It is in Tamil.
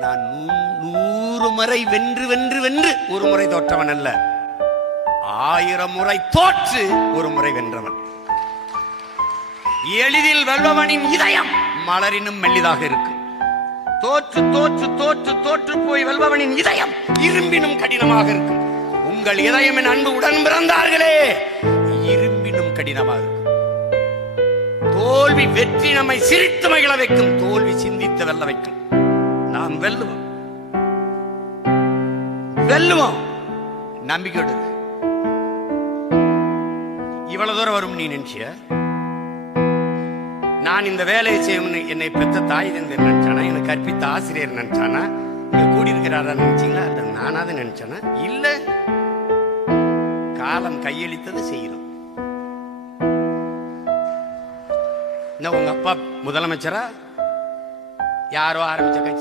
நான் 100 முறை வென்று வென்று வென்று ஒரு முறை தோற்றவன் அல்ல, 1000 முறை தோற்று ஒரு முறை வென்றவன். எளிதில் வெல்பவனின் இதயம் மலரினும் மெல்லிதாக இருக்கும். தோற்று தோற்று தோற்று தோற்று போய் வெல்பவனின் இதயம் இரும்பினும் கடினமாக இருக்கும். உங்கள் இதயம் என் அன்பு உடன் பிறந்தார்களே இரும்பினும் கடினமாக இருக்கும். தோல்வி வெற்றி நம்மை சிரித்து மகிழ வைக்கும், தோல்வி சிந்தித்து வெல்ல வைக்கும். நாம் வெல்லுவோம், வெல்லுவோம், நம்பிக்கையோடு. இவ்வளவு தூரம் வரும் நீ நினைச்சிய? நான் இந்த வேலையை செய்யும் என்னை பெற்ற தாய் தந்தை நினைச்சானா, எனக்கு கற்பித்த ஆசிரியர் நினைச்சானா, இங்க கூடியிருக்கிறாரா நினைச்சீங்களா? நானாவது நினைச்சானா? இல்ல, காலம் கையளித்தது செய்யறோம். உங்க அப்பா முதலமைச்சரா யாரோ ஆரம்பிச்ச கட்சி